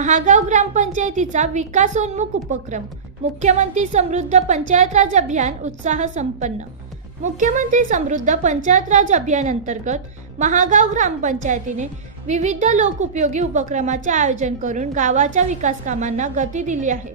महागाव ग्रामपंचायतीचा विकासोन्मुख उपक्रम मुख्यमंत्री समृद्ध पंचायत राज अभियान उत्साह संपन्न। मुख्यमंत्री समृद्ध पंचायत राज अभियान अंतर्गत महागाव ग्रामपंचायतीने विविध लोकोपयोगी उपक्रमाचे आयोजन करून गावाच्या विकास कामांना गती दिली आहे।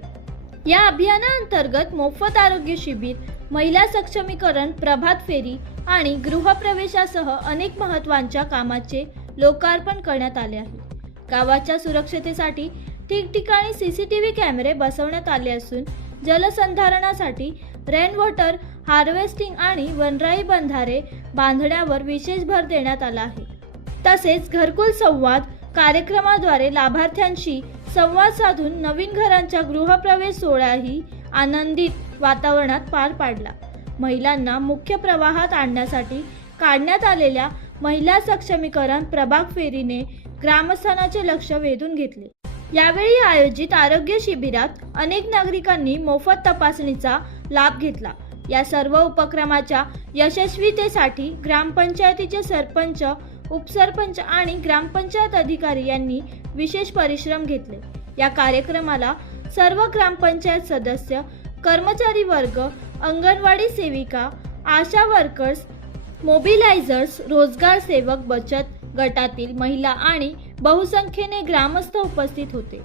या अभियानाअंतर्गत मोफत आरोग्य शिबिर, महिला सक्षमीकरण, प्रभात फेरी आणि गृहप्रवेशासह अनेक महत्त्वाच्या कामाचे लोकार्पण करण्यात आले आहे। गावाच्या सुरक्षतेसाठी ठिकठिकाणी सीसीटीव्ही कॅमेरे बसवण्यात आले असून जलसंधारणासाठी रेन वॉटर हार्वेस्टिंग आणि वनराई बंधारे बांधण्यावर विशेष भर देण्यात आला आहे। तसेच घरकुल संवाद कार्यक्रमाद्वारे लाभार्थ्यांशी संवाद साधून नवीन घरांच्या गृहप्रवेश सोहळाही आनंदित वातावरणात पार पाडला। महिलांना मुख्य प्रवाहात आणण्यासाठी काढण्यात आलेल्या महिला सक्षमीकरण प्रभाग फेरीने ग्रामस्थांचे लक्ष वेधून घेतले। यावेळी आयोजित आरोग्य शिबिरात अनेक नागरिकांनी मोफत तपासणीचा लाभ घेतला। या सर्व उपक्रमाच्या यशस्वीतेसाठी ग्रामपंचायतीचे सरपंच, उपसरपंच आणि ग्रामपंचायत अधिकारी यांनी विशेष परिश्रम घेतले। या कार्यक्रमाला सर्व ग्रामपंचायत सदस्य, कर्मचारी वर्ग, अंगणवाडी सेविका, आशा वर्कर्स, मोबिलायझर्स, रोजगार सेवक, बचत गटातील महिला आणि बहुसंख्येने ग्रामस्थ उपस्थित होते।